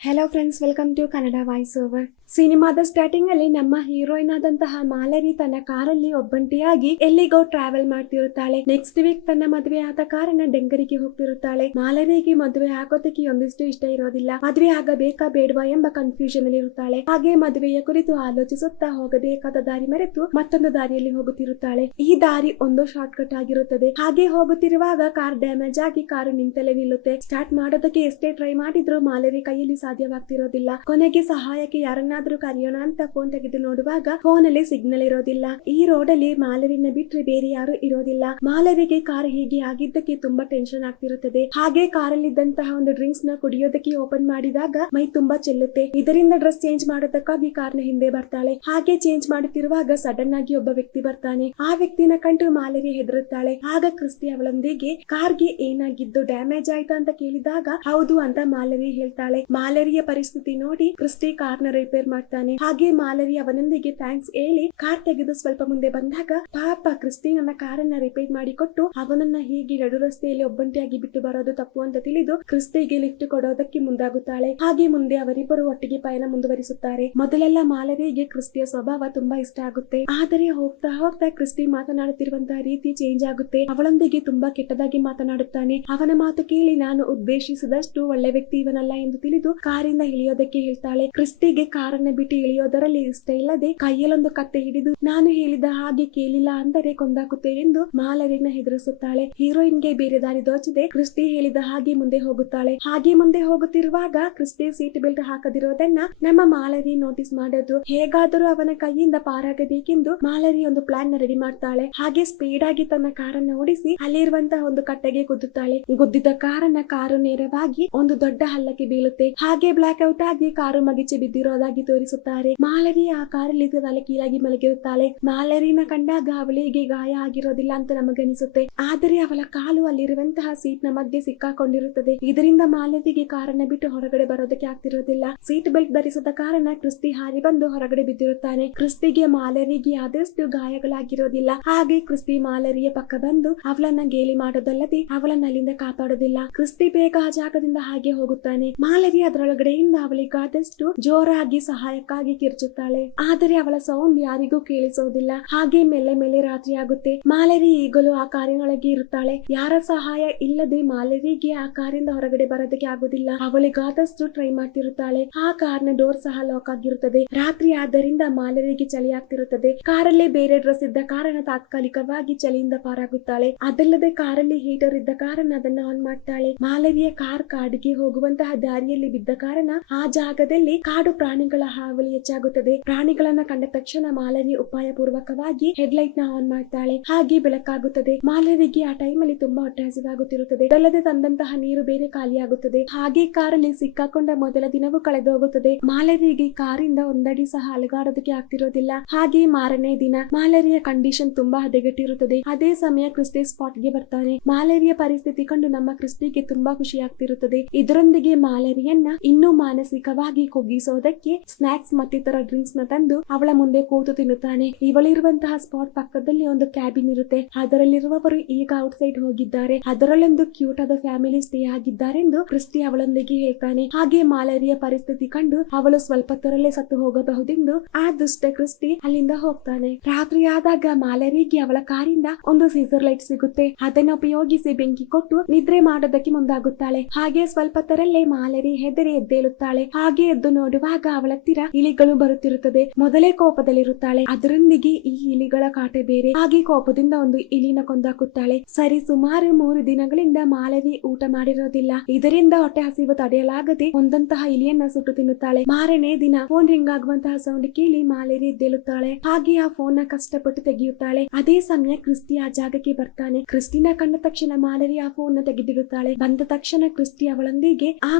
Hello friends welcome to Kannada voice over ಸಿನಿಮಾದ starting ಅಲ್ಲಿ ನಮ್ಮ ಹೀರೋಯಿನ್ ಆದಂತಹ ಮಾಲರಿ ತನ್ನ ಕಾರಲ್ಲಿ ಒಬ್ಬಂಟಿಯಾಗಿ ಎಲ್ಲಿಗೋ ಟ್ರಾವೆಲ್ ಮಾಡ್ತಿರುತ್ತಾಳೆ. ನೆಕ್ಸ್ಟ್ ವೀಕ್ ತನ್ನ ಮದುವೆ ಆದ ಕಾರಣ ಡೆಂಗರಿಗೆ ಹೋಗ್ತಿರುತ್ತಾಳೆ. ಮಾಲರಿಗೆ ಮದುವೆ ಆಗೋದಕ್ಕೆ ಒಂದಿಷ್ಟು ಇಷ್ಟ ಇರೋದಿಲ್ಲ. ಮದುವೆ ಆಗಬೇಕಾ ಬೇಡವಾ ಎಂಬ ಕನ್ಫ್ಯೂಷನ್ ಅಲ್ಲಿ ಇರುತ್ತಾಳೆ. ಹಾಗೆ ಮದುವೆಯ ಕುರಿತು ಆಲೋಚಿಸುತ್ತಾ ಹೋಗಬೇಕಾದ ದಾರಿ ಮರೆತು ಮತ್ತೊಂದು ದಾರಿಯಲ್ಲಿ ಹೋಗುತ್ತಿರುತ್ತಾಳೆ. ಈ ದಾರಿ ಒಂದು ಶಾರ್ಟ್ ಕಟ್ ಆಗಿರುತ್ತದೆ. ಹಾಗೆ ಹೋಗುತ್ತಿರುವಾಗ ಕಾರ್ ಡ್ಯಾಮೇಜ್ ಆಗಿ ಕಾರು ನಿಂತಲೇ ನಿಲ್ಲುತ್ತೆ. ಸ್ಟಾರ್ಟ್ ಮಾಡೋದಕ್ಕೆ ಎಷ್ಟೇ ಟ್ರೈ ಮಾಡಿದ್ರು ಮಾಲರಿ ಕೈಯಲ್ಲಿ ಸಾಧ್ಯವಾಗ್ತಿರೋದಿಲ್ಲ. ಕೊನೆಗೆ ಸಹಾಯಕ್ಕೆ ಯಾರನ್ನಾದ್ರೂ ಕರೆಯೋಣ ಅಂತ ಫೋನ್ ತೆಗೆದು ನೋಡುವಾಗ ಫೋನ್ ಅಲ್ಲಿ ಸಿಗ್ನಲ್ ಇರೋದಿಲ್ಲ. ಈ ರೋಡ್ ಅಲ್ಲಿ ಮಾಲರಿನ ಬಿಟ್ರೆ ಬೇರೆ ಯಾರು ಇರೋದಿಲ್ಲ. ಮಾಲರಿಗೆ ಕಾರ್ ಹೀಗೆ ಆಗಿದ್ದಕ್ಕೆ ತುಂಬಾ ಟೆನ್ಷನ್ ಆಗ್ತಿರುತ್ತದೆ. ಹಾಗೆ ಕಾರಲ್ಲಿದ್ದಂತಹ ಒಂದು ಡ್ರಿಂಕ್ಸ್ನ ಕುಡಿಯೋದಕ್ಕೆ ಓಪನ್ ಮಾಡಿದಾಗ ಮೈ ತುಂಬಾ ಚೆಲ್ಲುತ್ತೆ. ಇದರಿಂದ ಡ್ರೆಸ್ ಚೇಂಜ್ ಮಾಡೋದಕ್ಕಾಗಿ ಕಾರ್ನ ಹಿಂದೆ ಬರ್ತಾಳೆ. ಹಾಗೆ ಚೇಂಜ್ ಮಾಡುತ್ತಿರುವಾಗ ಸಡನ್ ಆಗಿ ಒಬ್ಬ ವ್ಯಕ್ತಿ ಬರ್ತಾನೆ. ಆ ವ್ಯಕ್ತಿನ ಕಂಡು ಮಾಲರಿ ಹೆದರುತ್ತಾಳೆ. ಆಗ ಕ್ರಿಸ್ಟಿ ಅವಳೊಂದಿಗೆ ಕಾರ್ಗೆ ಏನಾಗಿದ್ದು? ಡ್ಯಾಮೇಜ್ ಆಯ್ತಾ? ಅಂತ ಕೇಳಿದಾಗ, ಹೌದು ಅಂತ ಮಾಲರಿ ಹೇಳ್ತಾಳೆ. ಮಾಲರಿಯ ಪರಿಸ್ಥಿತಿ ನೋಡಿ ಕ್ರಿಸ್ಟಿ ಕಾರ್ನ ರಿಪೇರ್ ಮಾಡ್ತಾನೆ. ಹಾಗೆ ಮಾಲರಿ ಅವನೊಂದಿಗೆ ಥ್ಯಾಂಕ್ಸ್ ಹೇಳಿ ಕಾರ್ ತೆಗೆದು ಸ್ವಲ್ಪ ಮುಂದೆ ಬಂದಾಗ ಪಾಪ ಕ್ರಿಸ್ಟಿ ನನ್ನ ಕಾರನ್ನ ರಿಪೇರ್ ಮಾಡಿಕೊಟ್ಟು ಅವನನ್ನ ಹೀಗೆ ನಡು ರಸ್ತೆಯಲ್ಲಿ ಒಬ್ಬಂಟಿಯಾಗಿ ಬಿಟ್ಟು ಬರೋದು ತಪ್ಪು ಅಂತ ತಿಳಿದು ಕ್ರಿಸ್ಟಿಗೆ ಲಿಫ್ಟ್ ಕೊಡೋದಕ್ಕೆ ಮುಂದಾಗುತ್ತಾಳೆ. ಹಾಗೆ ಮುಂದೆ ಅವರಿಬ್ಬರು ಒಟ್ಟಿಗೆ ಪಯಣ ಮುಂದುವರಿಸುತ್ತಾರೆ. ಮೊದಲೆಲ್ಲ ಮಾಲರಿಗೆ ಕ್ರಿಸ್ಟಿಯ ಸ್ವಭಾವ ತುಂಬಾ ಇಷ್ಟ ಆಗುತ್ತೆ. ಆದರೆ ಹೋಗ್ತಾ ಹೋಗ್ತಾ ಕ್ರಿಸ್ಟಿ ಮಾತನಾಡುತ್ತಿರುವಂತಹ ರೀತಿ ಚೇಂಜ್ ಆಗುತ್ತೆ. ಅವಳೊಂದಿಗೆ ತುಂಬಾ ಕೆಟ್ಟದಾಗಿ ಮಾತನಾಡುತ್ತಾನೆ. ಅವನ ಮಾತು ಕೇಳಿ ನಾನು ಉದ್ದೇಶಿಸಿದಷ್ಟು ಒಳ್ಳೆ ವ್ಯಕ್ತಿ ಇವನಲ್ಲ ಎಂದು ತಿಳಿದು ಕಾರಿಂದ ಇಳಿಯೋದಕ್ಕೆ ಹೇಳ್ತಾಳೆ. ಕ್ರಿಸ್ಟಿಗೆ ಕಾರನ್ನ ಬಿಟ್ಟು ಇಳಿಯೋದರಲ್ಲಿ ಇಷ್ಟ ಇಲ್ಲದೆ ಕೈಯಲ್ಲೊಂದು ಕತ್ತೆ ಹಿಡಿದು ನಾನು ಹೇಳಿದ ಹಾಗೆ ಕೇಳಿಲ್ಲ ಅಂದರೆ ಕೊಂದಾಕುತ್ತೆ ಎಂದು ಮಾಲರಿನ ಹೆದರಿಸುತ್ತಾಳೆ. ಹೀರೋಯಿನ್ಗೆ ಬೇರೆ ದಾರಿ ದೋಚದೆ. ಕ್ರಿಸ್ಟಿ ಹೇಳಿದ ಹಾಗೆ ಮುಂದೆ ಹೋಗುತ್ತಾಳೆ. ಹಾಗೆ ಮುಂದೆ ಹೋಗುತ್ತಿರುವಾಗ ಕ್ರಿಸ್ಟಿ ಸೀಟ್ ಬೆಲ್ಟ್ ಹಾಕದಿರೋದನ್ನ ನಮ್ಮ ಮಾಲರಿ ನೋಟಿಸ್ ಮಾಡೋದು ಹೇಗಾದರೂ ಅವನ ಕೈಯಿಂದ ಪಾರಾಗಬೇಕೆಂದು ಮಾಲರಿ ಒಂದು ಪ್ಲಾನ್ ರೆಡಿ ಮಾಡ್ತಾಳೆ. ಹಾಗೆ ಸ್ಪೀಡ್ ಆಗಿ ತನ್ನ ಕಾರನ್ನ ಓಡಿಸಿ ಅಲ್ಲಿರುವಂತಹ ಒಂದು ಕಟ್ಟೆಗೆ ಗುದ್ದುತ್ತಾಳೆ ಗುದ್ದಿದ ಕಾರನ್ನ ಕಾರು ನೇರವಾಗಿ ಒಂದು ದೊಡ್ಡ ಹಲ್ಲಕ್ಕೆ ಬೀಳುತ್ತೆ. ಹಾಗೆ ಬ್ಲಾಕ್ ಔಟ್ ಆಗಿ ಕಾರು ಮಗಿಚೆ ಬಿದ್ದಿರೋದಾಗಿ ತೋರಿಸುತ್ತಾರೆ. ಮಾಲರಿ ಆ ಕಾರಲ್ಲಿ ತಲೆ ಕೀಳಾಗಿ ಮಲಗಿರುತ್ತಾಳೆ. ಮಾಲರಿನ ಕಂಡಾಗ ಅವಳಿಗೆ ಗಾಯ ಆಗಿರೋದಿಲ್ಲ ಅಂತ ನಮಗನಿಸುತ್ತೆ. ಆದರೆ ಅವಳ ಕಾಲು ಅಲ್ಲಿರುವಂತಹ ಸೀಟ್ನ ಮಧ್ಯೆ ಸಿಕ್ಕಾಕೊಂಡಿರುತ್ತದೆ. ಇದರಿಂದ ಮಾಲರಿಗೆ ಕಾರನ್ನ ಬಿಟ್ಟು ಹೊರಗಡೆ ಬರೋದಕ್ಕೆ ಆಗ್ತಿರೋದಿಲ್ಲ. ಸೀಟ್ ಬೆಲ್ಟ್ ಧರಿಸದ ಕಾರಣ ಕ್ರಿಸ್ತಿ ಹಾರಿ ಬಂದು ಹೊರಗಡೆ ಬಿದ್ದಿರುತ್ತಾನೆ. ಕ್ರಿಸ್ತಿಗೆ ಮಾಲರಿಗೆ ಆದಷ್ಟು ಗಾಯಗಳಾಗಿರೋದಿಲ್ಲ. ಹಾಗೆ ಕ್ರಿಸ್ತಿ ಮಾಲರಿಯ ಪಕ್ಕ ಬಂದು ಅವಳನ್ನ ಗೇಲಿ ಮಾಡೋದಲ್ಲದೆ ಅವಳನ್ನ ಅಲ್ಲಿಂದ ಕಾಪಾಡೋದಿಲ್ಲ. ಕ್ರಿಸ್ತಿ ಬೇಗ ಆ ಜಾಗದಿಂದ ಹಾಗೆ ಹೋಗುತ್ತಾನೆ. ಮಾಲರಿ ಅದರೊಳಗಡೆಯಿಂದ ಅವಳಿಗಾದಷ್ಟು ಜೋರಾಗಿ ಸಹಾಯಕ್ಕಾಗಿ ಕಿರ್ಚುತ್ತಾಳೆ. ಆದರೆ ಅವಳ ಸೌಂಡ್ ಯಾರಿಗೂ ಕೇಳಿಸೋದಿಲ್ಲ. ಹಾಗೆ ಮೇಲೆ ಮೇಲೆ ರಾತ್ರಿ ಆಗುತ್ತೆ. ಮಾಲರಿ ಈಗಲೂ ಆ ಕಾರಿನೊಳಗೆ ಇರುತ್ತಾಳೆ. ಯಾರ ಸಹಾಯ ಇಲ್ಲದೆ ಮಾಲರಿಗೆ ಆ ಕಾರಿಂದ ಹೊರಗಡೆ ಬರೋದಕ್ಕೆ ಆಗುದಿಲ್ಲ. ಅವಳಿಗಾದಷ್ಟು ಟ್ರೈ ಮಾಡ್ತಿರುತ್ತಾಳೆ. ಆ ಕಾರ್ನ ಡೋರ್ ಸಹ ಲಾಕ್ ಆಗಿರುತ್ತದೆ. ರಾತ್ರಿ ಆದ್ದರಿಂದ ಮಾಲರಿಗೆ ಚಳಿ ಆಗ್ತಿರುತ್ತದೆ. ಕಾರಲ್ಲೇ ಬೇರೆ ಡ್ರೆಸ್ ಇದ್ದ ಕಾರಣ ತಾತ್ಕಾಲಿಕವಾಗಿ ಚಳಿಯಿಂದ ಪಾರಾಗುತ್ತಾಳೆ. ಅದಲ್ಲದೆ ಕಾರಲ್ಲಿ ಹೀಟರ್ ಇದ್ದ ಕಾರಣ ಅದನ್ನ ಆನ್ ಮಾಡ್ತಾಳೆ. ಮಾಲರಿಯ ಕಾರ್ ಕಾಡಿಗೆ ಹೋಗುವಂತಹ ದಾರಿಯಲ್ಲಿ ಬಿದ್ದ ಕಾರಣ ಆ ಜಾಗದಲ್ಲಿ ಕಾಡು ಪ್ರಾಣಿಗಳ ಹಾವಳಿ ಹೆಚ್ಚಾಗುತ್ತದೆ. ಪ್ರಾಣಿಗಳನ್ನ ಕಂಡ ತಕ್ಷಣ ಮಾಲವಿ ಉಪಾಯ ಪೂರ್ವಕವಾಗಿ ಹೆಡ್ಲೈಟ್ನ ಆನ್ ಮಾಡ್ತಾಳೆ. ಹಾಗೆ ಬೆಳಕಾಗುತ್ತದೆ. ಮಾಲವಿಗೆ ಆ ಟೈಮಲ್ಲಿ ತುಂಬಾ ಹೊಟ್ಟೆ ಹಸಿವಾಗುತ್ತಿರುತ್ತದೆ ಅದಲ್ಲದೆ ತಂದಂತಹ ನೀರು ಬೇರೆ ಖಾಲಿಯಾಗುತ್ತದೆ. ಹಾಗೆ ಕಾರಲ್ಲಿ ಸಿಕ್ಕಾಕೊಂಡ ಮೊದಲ ದಿನವೂ ಕಳೆದು ಹೋಗುತ್ತದೆ ಮಾಲವಿಗೆ ಕಾರಿಂದ ಒಂದಡಿ ಸಹ ಅಲಗಾಡೋದಕ್ಕೆ ಆಗ್ತಿರೋದಿಲ್ಲ. ಹಾಗೆ ಮಾರನೇ ದಿನ ಮಾಲರಿಯ ಕಂಡೀಷನ್ ತುಂಬಾ ಹದಗೆಟ್ಟಿರುತ್ತದೆ. ಅದೇ ಸಮಯ ಕ್ರಿಸ್ತಿ ಸ್ಪಾಟ್ಗೆ ಬರ್ತಾನೆ. ಮಾಲರಿಯ ಪರಿಸ್ಥಿತಿ ಕಂಡು ನಮ್ಮ ಕ್ರಿಸ್ತಿಗೆ ತುಂಬಾ ಖುಷಿ ಆಗ್ತಿರುತ್ತದೆ. ಇದರೊಂದಿಗೆ ಮಾಲರಿಯನ್ನ ಇನ್ನೂ ಮಾನಸಿಕವಾಗಿ ಕುಗ್ಗಿಸೋದಕ್ಕೆ ಸ್ನಾಕ್ಸ್ ಮತ್ತಿತರ ಡ್ರಿಂಕ್ಸ್ನ ತಂದು ಅವಳ ಮುಂದೆ ಕೂತು ತಿನ್ನುತ್ತಾನೆ. ಇವಳಿರುವಂತಹ ಸ್ಪಾಟ್ ಪಕ್ಕದಲ್ಲಿ ಒಂದು ಕ್ಯಾಬಿನ್ ಇರುತ್ತೆ. ಅದರಲ್ಲಿರುವವರು ಈಗ ಔಟ್ ಸೈಡ್ ಹೋಗಿದ್ದಾರೆ. ಅದರಲ್ಲೊಂದು ಕ್ಯೂಟ್ ಆದ ಫ್ಯಾಮಿಲಿ ಸ್ಟೇ ಆಗಿದ್ದಾರೆಂದು ಕ್ರಿಸ್ಟಿ ಅವಳೊಂದಿಗೆ ಹೇಳ್ತಾನೆ. ಹಾಗೆ ಮಾಲರಿಯ ಪರಿಸ್ಥಿತಿ ಕಂಡು ಅವಳು ಸ್ವಲ್ಪ ತರಲ್ಲೇ ಸತ್ತು ಹೋಗಬಹುದೆಂದು ಆ ದುಷ್ಟ ಕ್ರಿಸ್ಟಿ ಅಲ್ಲಿಂದ ಹೋಗ್ತಾನೆ. ರಾತ್ರಿ ಆದಾಗ ಮಾಲರಿಗೆ ಅವಳ ಕಾರಿಂದ ಒಂದು ಸೀಸರ್ ಲೈಟ್ ಸಿಗುತ್ತೆ. ಅದನ್ನು ಉಪಯೋಗಿಸಿ ಬೆಂಕಿ ಕೊಟ್ಟು ನಿದ್ರೆ ಮಾಡೋದಕ್ಕೆ ಮುಂದಾಗುತ್ತಾಳೆ. ಹಾಗೆ ಸ್ವಲ್ಪ ತರಲ್ಲೇ ಮಾಲರಿ ಹೆದರಿ ಎದ್ದೇಳುತ್ತಾಳೆ ಹಾಗೆ ಎದ್ದು ನೋಡುವಾಗ ಅವಳ ಹತ್ತಿರ ಇಲಿಗಳು ಬರುತ್ತಿರುತ್ತದೆ. ಮೊದಲೇ ಕೋಪದಲ್ಲಿರುತ್ತಾಳೆ. ಅದರೊಂದಿಗೆ ಈ ಇಲಿಗಳ ಕಾಟ ಬೇರೆ. ಹಾಗೆ ಕೋಪದಿಂದ ಒಂದು ಇಲಿನ ಕೊಂದಾಕುತ್ತಾಳೆ. ಸರಿ, ಸುಮಾರು ಮೂರು ದಿನಗಳಿಂದ ಮಾಲವಿ ಊಟ ಮಾಡಿರೋದಿಲ್ಲ. ಇದರಿಂದ ಹೊಟ್ಟೆ ಹಸಿವು ತಡೆಯಲಾಗದೆ ಒಂದಂತಹ ಇಲಿಯನ್ನ ಸುಟ್ಟು ತಿನ್ನುತ್ತಾಳೆ. ಮಾರನೇ ದಿನ ಫೋನ್ ರಿಂಗ್ ಆಗುವಂತಹ ಸೌಂಡ್ ಕೇಳಿ ಮಾಲೇರಿ ಎದ್ದೇಳುತ್ತಾಳೆ. ಹಾಗೆ ಆ ಫೋನ್ನ ಕಷ್ಟಪಟ್ಟು ತೆಗೆಯುತ್ತಾಳೆ. ಅದೇ ಸಮಯ ಕ್ರಿಸ್ಟಿ ಆ ಜಾಗಕ್ಕೆ ಬರ್ತಾನೆ. ಕ್ರಿಸ್ತಿನ ಕಂಡ ತಕ್ಷಣ ಮಾಲರಿ ಆ ಫೋನ್ನ ತೆಗೆದಿಡುತ್ತಾಳೆ. ಬಂದ ತಕ್ಷಣ ಕ್ರಿಸ್ತಿ ಅವಳೊಂದಿಗೆ ಆ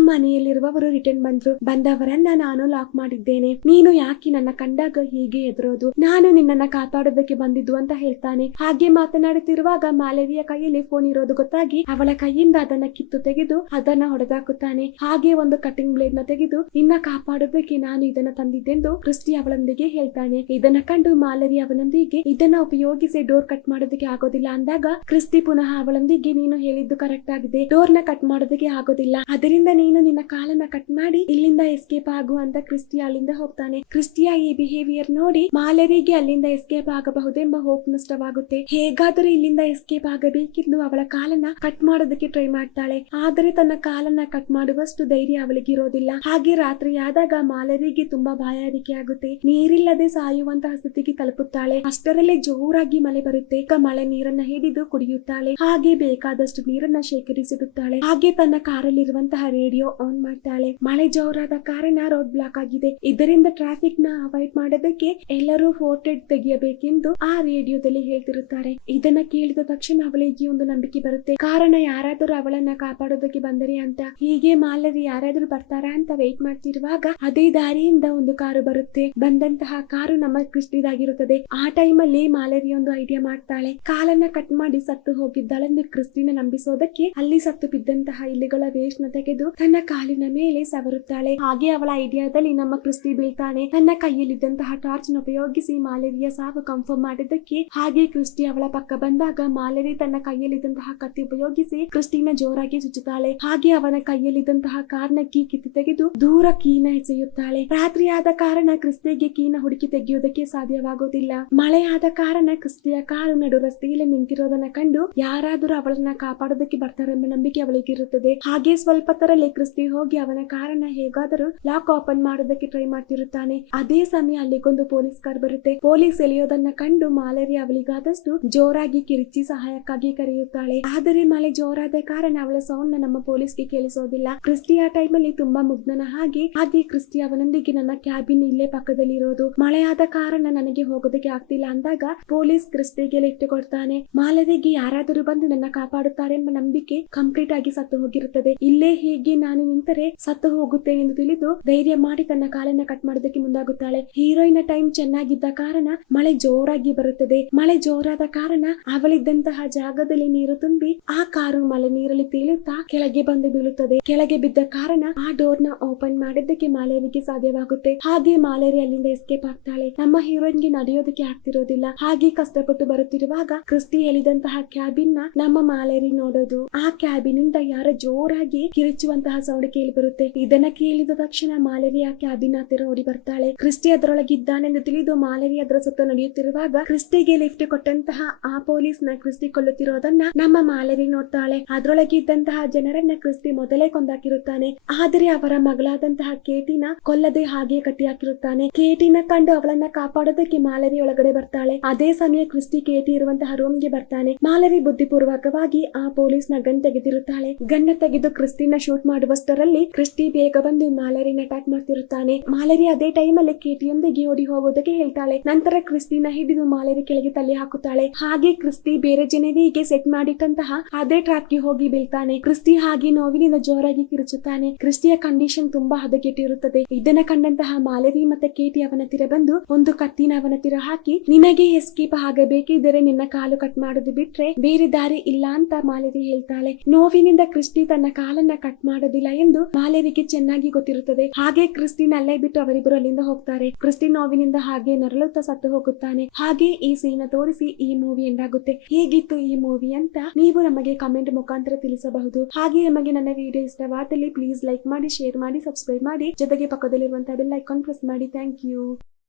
ಮನೆಯಲ್ಲಿರುವವರು ರಿಟರ್ನ್ ಬಂದ್ರು. ಬಂದವರನ್ನ ನಾನು ಲಾಕ್ ಮಾಡಿದ್ದೇನೆ. ನೀನು ಯಾಕೆ ನನ್ನ ಕಂಡಾಗ ಹೀಗೆ ಎದುರೋದು ನಾನು ನಿನ್ನನ್ನ ಕಾಪಾಡೋದಕ್ಕೆ ಬಂದಿದ್ದು ಅಂತ ಹೇಳ್ತಾನೆ. ಹಾಗೆ ಮಾತನಾಡುತ್ತಿರುವಾಗ ಮಾಲವಿಯ ಕೈಯಲ್ಲಿ ಫೋನ್ ಇರೋದು ಗೊತ್ತಾಗಿ ಅವಳ ಕೈಯಿಂದ ಅದನ್ನ ಕಿತ್ತು ತೆಗೆದು ಅದನ್ನ ಹೊಡೆದಾಕುತ್ತಾನೆ. ಹಾಗೆ ಒಂದು ಕಟಿಂಗ್ ಬ್ಲೇಡ್ನ ತೆಗೆದು, ನಿನ್ನ ಕಾಪಾಡೋದಕ್ಕೆ ನಾನು ಇದನ್ನ ತಂದಿದ್ದೆಂದು ಕ್ರಿಸ್ಟಿ ಅವಳೊಂದಿಗೆ ಹೇಳ್ತಾನೆ. ಇದನ್ನ ಕಂಡು ಮಾಲವಿ ಅವನೊಂದಿಗೆ, ಇದನ್ನ ಉಪಯೋಗಿಸಿ ಡೋರ್ ಕಟ್ ಮಾಡೋದಕ್ಕೆ ಆಗೋದಿಲ್ಲ ಅಂದಾಗ ಕ್ರಿಸ್ಟಿ ಪುನಃ ಅವಳೊಂದಿಗೆ ನೀನು ಹೇಳಿದ್ದು ಕರೆಕ್ಟ್ ಆಗಿದೆ. ಡೋರ್ನ ಕಟ್ ಮಾಡೋದಕ್ಕೆ ಆಗೋದಿಲ್ಲ. ಅದರಿಂದ ನೀನು ನಿನ್ನ ಕಾಲನ್ನ ಕಟ್ ಮಾಡಿ ಇಲ್ಲಿಂದ ಎಸ್ಕೇಪ್ ಆಗುವಂತ ಕ್ರಿಸ್ಟಿಯಾ ಕ್ರಿಸ್ಟಿ ಅಲ್ಲಿಂದ ಹೋಗ್ತಾನೆ. ಕ್ರಿಸ್ಟಿಯಾ ಈ ಬಿಹೇವಿಯರ್ ನೋಡಿ ಮಾಲರಿಗೆ ಅಲ್ಲಿಂದ ಎಸ್ಕೇಪ್ ಆಗಬಹುದೆಂಬ ಹೋಪ್ ನಷ್ಟವಾಗುತ್ತೆ. ಹೇಗಾದರೂ ಇಲ್ಲಿಂದ ಎಸ್ಕೇಪ್ ಆಗಬೇಕೆಂದು ಅವಳ ಕಾಲನ್ನ ಕಟ್ ಮಾಡೋದಕ್ಕೆ ಟ್ರೈ ಮಾಡ್ತಾಳೆ. ಆದರೆ ತನ್ನ ಕಾಲನ್ನ ಕಟ್ ಮಾಡುವಷ್ಟು ಧೈರ್ಯ ಅವಳಿಗೆ ಇರೋದಿಲ್ಲ ಹಾಗೆ ರಾತ್ರಿ ಆದಾಗ ಮಾಲರಿಗೆ ತುಂಬಾ ಬಾಯಾರಿಕೆ ಆಗುತ್ತೆ. ನೀರಿಲ್ಲದೆ ಸಾಯುವಂತಹ ಸ್ಥಿತಿಗೆ ತಲುಪುತ್ತಾಳೆ. ಅಷ್ಟರಲ್ಲೇ ಜೋರಾಗಿ ಮಳೆ ಬರುತ್ತೆ. ಮಳೆ ನೀರನ್ನ ಹಿಡಿದು ಕುಡಿಯುತ್ತಾಳೆ. ಹಾಗೆ ಬೇಕಾದಷ್ಟು ನೀರನ್ನ ಶೇಖರಿಸಿಡುತ್ತಾಳೆ. ಹಾಗೆ ತನ್ನ ಕಾರಲ್ಲಿರುವಂತಹ ರೇಡಿಯೋ ಆನ್ ಮಾಡ್ತಾಳೆ. ಮಳೆ ಜೋರಾದ ಕಾರಣ ರೋಡ್ ಬ್ಲಾಕ್ ಆಗಿದೆ. ಇದರಿಂದ ಟ್ರಾಫಿಕ್ನ ಅವಾಯ್ಡ್ ಮಾಡೋದಕ್ಕೆ ಎಲ್ಲರೂ ಫೋರ್ಟೆಡ್ ತೆಗೆಯಬೇಕೆಂದು ಆ ರೇಡಿಯೋದಲ್ಲಿ ಹೇಳ್ತಿರುತ್ತಾರೆ. ಇದನ್ನ ಕೇಳಿದ ತಕ್ಷಣ ಅವಳಿಗೆ ಒಂದು ನಂಬಿಕೆ ಬರುತ್ತೆ. ಕಾರಣ ಯಾರಾದರೂ ಅವಳನ್ನ ಕಾಪಾಡೋದಕ್ಕೆ ಬಂದರೆ ಅಂತ. ಹೀಗೆ ಮಾಲರಿ ಯಾರಾದರೂ ಬರ್ತಾರಾ ಅಂತ ವೆಯ್ಟ್ ಮಾಡ್ತಿರುವಾಗ ಅದೇ ದಾರಿಯಿಂದ ಒಂದು ಕಾರು ಬರುತ್ತೆ. ಬಂದಂತಹ ಕಾರು ನಮ್ಮ ಕ್ರಿಸ್ಟಿದಾಗಿರುತ್ತದೆ. ಆ ಟೈಮಲ್ಲಿ ಮಾಲರಿ ಒಂದು ಐಡಿಯಾ ಮಾಡ್ತಾಳೆ. ಕಾಲನ್ನ ಕಟ್ ಮಾಡಿ ಸತ್ತು ಹೋಗಿದ್ದಾಳೆಂದು ಕ್ರಿಸ್ಟಿನ ನಂಬಿಸೋದಕ್ಕೆ ಅಲ್ಲಿ ಸತ್ತು ಬಿದ್ದಂತಹ ಇಲ್ಲಿಗಳ ವೇಸ್ಟ್ನ ತೆಗೆದು ತನ್ನ ಕಾಲಿನ ಮೇಲೆ ಸವರುತ್ತಾಳೆ. ಹಾಗೆ ಅವಳ ಐಡಿಯಾದಲ್ಲಿ ನಮ್ಮ ಕ್ರಿಸ್ತಿ ಬೀಳ್ತಾನೆ. ತನ್ನ ಕೈಯಲ್ಲಿದ್ದಂತಹ ಟಾರ್ಚ್ ಉಪಯೋಗಿಸಿ ಮಾಲೇರಿಯ ಸಾವು ಕನ್ಫರ್ಮ್ ಮಾಡಿದ್ದಕ್ಕೆ ಹಾಗೆ ಕ್ರಿಸ್ಟಿ ಅವಳ ಪಕ್ಕ ಬಂದಾಗ ಮಾಲೇರಿ ತನ್ನ ಕೈಯಲ್ಲಿದ್ದಂತಹ ಕತ್ತಿ ಉಪಯೋಗಿಸಿ ಕ್ರಿಸ್ಟಿನ ಜೋರಾಗಿ ಚುಚ್ಚುತ್ತಾಳೆ. ಹಾಗೆ ಅವನ ಕೈಯಲ್ಲಿದ್ದಂತಹ ಕಾರ್ನ ಕೀ ಕಿತ್ತು ತೆಗೆದು ದೂರ ಕೀನ ಎಸೆಯುತ್ತಾಳೆ. ರಾತ್ರಿಯಾದ ಕಾರಣ ಕ್ರಿಸ್ತಿಗೆ ಕೀನ ಹುಡುಕಿ ತೆಗೆಯುವುದಕ್ಕೆ ಸಾಧ್ಯವಾಗುವುದಿಲ್ಲ. ಮಳೆ ಆದ ಕಾರಣ ಕ್ರಿಸ್ಟಿಯ ಕಾರು ನಡು ರಸ್ತೆಯಲ್ಲಿ ನಿಂತಿರೋದನ್ನ ಕಂಡು ಯಾರಾದರೂ ಅವಳನ್ನ ಕಾಪಾಡೋದಕ್ಕೆ ಬರ್ತಾರೆಂಬ ನಂಬಿಕೆ ಅವಳಿಗಿರುತ್ತದೆ. ಹಾಗೆ ಸ್ವಲ್ಪ ತರಲ್ಲಿ ಕ್ರಿಸ್ತಿ ಹೋಗಿ ಅವನ ಕಾರನ್ನ ಹೇಗಾದರೂ ಲಾಕ್ ಓಪನ್ ಮಾಡೋದಕ್ಕೆ ಟ್ರೈ ಮಾಡ್ತಿರುತ್ತಾನೆ. ಅದೇ ಸಮಯ ಅಲ್ಲಿಗೊಂದು ಪೊಲೀಸ್ ಕಾರ್ ಬರುತ್ತೆ. ಪೊಲೀಸ್ ಎಳೆಯೋದನ್ನ ಕಂಡು ಮಾಲರಿ ಅವಳಿಗಾದಷ್ಟು ಜೋರಾಗಿ ಕಿರಿಚಿ ಸಹಾಯಕ್ಕಾಗಿ ಕರೆಯುತ್ತಾಳೆ. ಆದರೆ ಮಳೆ ಜೋರಾದ ಕಾರಣ ಅವಳ ಸೌಂಡ್ ನಮ್ಮ ಪೊಲೀಸ್ಗೆ ಕೇಳಿಸೋದಿಲ್ಲ. ಕ್ರಿಸ್ಟಿ ಆ ಟೈಮಲ್ಲಿ ತುಂಬಾ ಮುಗ್ನನ ಹಾಗೆ ಹಾಗೆ ಕ್ರಿಸ್ಟಿ ಅವನೊಂದಿಗೆ ನನ್ನ ಕ್ಯಾಬಿನ್ ಇಲ್ಲೇ ಪಕ್ಕದಲ್ಲಿ ಇರೋದು ಮಳೆ ಕಾರಣ ನನಗೆ ಹೋಗೋದಕ್ಕೆ ಆಗ್ತಿಲ್ಲ ಅಂದಾಗ ಪೊಲೀಸ್ ಕ್ರಿಸ್ಟಿಗೆ ಲಿಫ್ಟ್ ಕೊಡ್ತಾನೆ. ಮಾಲರಿಗೆ ಯಾರಾದರೂ ಬಂದು ನನ್ನ ಕಾಪಾಡುತ್ತಾರೆ ಎಂಬ ನಂಬಿಕೆ ಕಂಪ್ಲೀಟ್ ಆಗಿ ಸತ್ತು ಹೋಗಿರುತ್ತದೆ. ಇಲ್ಲೇ ಹೀಗೆ ನಾನು ನಿಂತರೆ ಸತ್ತು ಹೋಗುತ್ತೆ ಎಂದು ತಿಳಿದು ಧೈರ್ಯ ಮಾಡಿ ತನ್ನ ಕಾಲನ್ನ ಕಟ್ ಮಾಡೋದಕ್ಕೆ ಮುಂದಾಗುತ್ತಾಳೆ. ಹೀರೋಯಿನ್ ಟೈಮ್ ಚೆನ್ನಾಗಿದ್ದ ಕಾರಣ ಮಳೆ ಜೋರಾಗಿ ಬರುತ್ತದೆ. ಮಳೆ ಜೋರಾದ ಕಾರಣ ಅವಳಿದ್ದಂತಹ ಜಾಗದಲ್ಲಿ ನೀರು ತುಂಬಿ ಆ ಕಾರು ಮಳೆ ನೀರಲ್ಲಿ ತೇಲುತ್ತಾ ಕೆಳಗೆ ಬಂದು ಬೀಳುತ್ತದೆ. ಕೆಳಗೆ ಬಿದ್ದ ಕಾರಣ ಆ ಡೋರ್ನ ಓಪನ್ ಮಾಡಿದ್ದಕ್ಕೆ ಮಾಲೇರಿಗೆ ಸಾಧ್ಯವಾಗುತ್ತೆ. ಹಾಗೆ ಮಾಲೇರಿ ಅಲ್ಲಿಂದ ಎಸ್ಕೇಪ್ ಆಗ್ತಾಳೆ. ನಮ್ಮ ಹೀರೋಯಿನ್ಗೆ ನಡೆಯೋದಕ್ಕೆ ಆಗ್ತಿರೋದಿಲ್ಲ. ಹಾಗೆ ಕಷ್ಟಪಟ್ಟು ಬರುತ್ತಿರುವಾಗ ಕ್ರಿಸ್ಟಿ ಹೇಳಿದಂತಹ ಕ್ಯಾಬಿನ್ನ ನಮ್ಮ ಮಾಲೇರಿ ನೋಡೋದು. ಆ ಕ್ಯಾಬಿನ್ ಇಂದ ಯಾರ ಜೋರಾಗಿ ಕಿರಿಚುವಂತಹ ಸೌಂಡ್ ಕೇಳಿ ಬರುತ್ತೆ ಇದನ್ನ ಕೇಳಿದ ತಕ್ಷಣ ಮಾಲವಿ ಆಕೆ ಅಭಿನಾಥರು ಓಡಿ ಬರ್ತಾಳೆ. ಕ್ರಿಸ್ಟಿ ಅದರೊಳಗಿದ್ದಾನೆಂದು ತಿಳಿದು ಮಾಲೇರಿ ಅದರ ಸುತ್ತ ನಡೆಯುತ್ತಿರುವಾಗ ಕ್ರಿಸ್ಟಿಗೆ ಲಿಫ್ಟ್ ಕೊಟ್ಟಂತಹ ಆ ಪೊಲೀಸ್ನ ಕ್ರಿಸ್ಟಿ ಕೊಲ್ಲುತ್ತಿರೋದನ್ನ ನಮ್ಮ ಮಾಲವಿ ನೋಡ್ತಾಳೆ. ಅದರೊಳಗಿದ್ದಂತಹ ಜನರನ್ನ ಕ್ರಿಸ್ಟಿ ಮೊದಲೇ ಕೊಂದಾಕಿರುತ್ತಾನೆ. ಆದರೆ ಅವರ ಮಗಳಾದಂತಹ ಕೇಟಿನ ಕೊಲ್ಲದೆ ಹಾಗೆ ಕಟ್ಟಿ ಹಾಕಿರುತ್ತಾನೆ ಕೇಟಿನ ಕಂಡು ಅವಳನ್ನ ಕಾಪಾಡೋದಕ್ಕೆ ಮಾಲರಿ ಒಳಗಡೆ ಬರ್ತಾಳೆ. ಅದೇ ಸಮಯ ಕ್ರಿಸ್ಟಿ ಕೇಟಿ ಇರುವಂತಹ ರೂಮ್ಗೆ ಬರ್ತಾನೆ. ಮಾಲರಿ ಬುದ್ಧಿಪೂರ್ವಕವಾಗಿ ಆ ಪೊಲೀಸ್ನ ಗನ್ ತೆಗೆದಿರುತ್ತಾಳೆ ಗನ್ನ ತೆಗೆದು ಕ್ರಿಸ್ಟಿನ ಶೂಟ್ ಮಾಡುವಷ್ಟರಲ್ಲಿ ಕ್ರಿಸ್ಟಿ ಬೇಗ ಬಂದು ಮಾಲರಿನ ಅಟ್ಯಾಕ್ ಮಾಡ್ತಿರುತ್ತಾನೆ. ಮಾಲರಿ ಅದೇ ಟೈಮಲ್ಲಿ ಕೇಟಿಯೊಂದಿಗೆ ಓಡಿ ಹೋಗೋದಕ್ಕೆ ಹೇಳ್ತಾಳೆ. ನಂತರ ಕ್ರಿಸ್ಟಿನ ಹಿಡಿದು ಮಾಲರಿ ಕೆಳಗೆ ತಲೆ ಹಾಕುತ್ತಾಳೆ. ಹಾಗೆ ಕ್ರಿಸ್ಟಿ ಬೇರೆ ಜನರಿಗೆ ಸೆಟ್ ಮಾಡಿಟ್ಟಂತಹ ಅದೇ ಟ್ರಾಪ್ಗೆ ಹೋಗಿ ಬೀಳ್ತಾನೆ. ಕ್ರಿಸ್ಟಿ ಹಾಗೆ ನೋವಿನಿಂದ ಜೋರಾಗಿ ಕಿರುಚುತ್ತಾನೆ. ಕ್ರಿಸ್ಟಿಯ ಕಂಡೀಷನ್ ತುಂಬಾ ಹದಗೆಟ್ಟಿರುತ್ತದೆ. ಇದನ್ನ ಕಂಡಂತಹ ಮಾಲರಿ ಮತ್ತೆ ಕೇಟಿ ಅವನ ತಿರ ಬಂದು ಒಂದು ಕತ್ತಿನ ಅವನ ಹಾಕಿ, ನಿನಗೆ ಎಸ್ಕೇಪ್ ಆಗಬೇಕಿದ್ದರೆ ನಿನ್ನ ಕಾಲು ಕಟ್ ಮಾಡುದು ಬಿಟ್ರೆ ಬೇರೆ ದಾರಿ ಇಲ್ಲ ಅಂತ ಮಾಲರಿ ಹೇಳ್ತಾಳೆ. ನೋವಿನಿಂದ ಕ್ರಿಸ್ಟಿ ತನ್ನ ಕಾಲನ್ನ ಕಟ್ ಮಾಡೋದಿಲ್ಲ ಎಂದು ಮಾಲೇರಿಗೆ ಚೆನ್ನಾಗಿ ಗೊತ್ತಿರುತ್ತದೆ. ಹಾಗೆ ಕ್ರಿಸ್ಟಿನ್ ಅಲ್ಲೇ ಬಿಟ್ಟು ಅವರಿಬ್ಬರು ಅಲ್ಲಿಂದ ಹೋಗ್ತಾರೆ. ಕ್ರಿಸ್ಟಿನ್ ನೋವಿನಿಂದ ಹಾಗೆ ನರಳುತ್ತಾ ಸತ್ತು ಹೋಗುತ್ತಾನೆ. ಹಾಗೆ ಈ ಸೀನ ತೋರಿಸಿ ಈ ಮೂವಿ ಎಂಡಾಗುತ್ತೆ. ಹೇಗಿತ್ತು ಈ ಮೂವಿ ಅಂತ ನೀವು ನಮಗೆ ಕಮೆಂಟ್ ಮುಖಾಂತರ ತಿಳಿಸಬಹುದು. ಹಾಗೆ ನಮಗೆ ನನ್ನ ವಿಡಿಯೋ ಇಷ್ಟವಾದಲ್ಲಿ ಪ್ಲೀಸ್ ಲೈಕ್ ಮಾಡಿ ಶೇರ್ ಮಾಡಿ ಸಬ್ಸ್ಕ್ರೈಬ್ ಮಾಡಿ. ಜೊತೆಗೆ ಪಕ್ಕದಲ್ಲಿರುವಂತಹ ಬೆಲ್ ಐಕಾನ್ ಪ್ರೆಸ್ ಮಾಡಿ. Thank you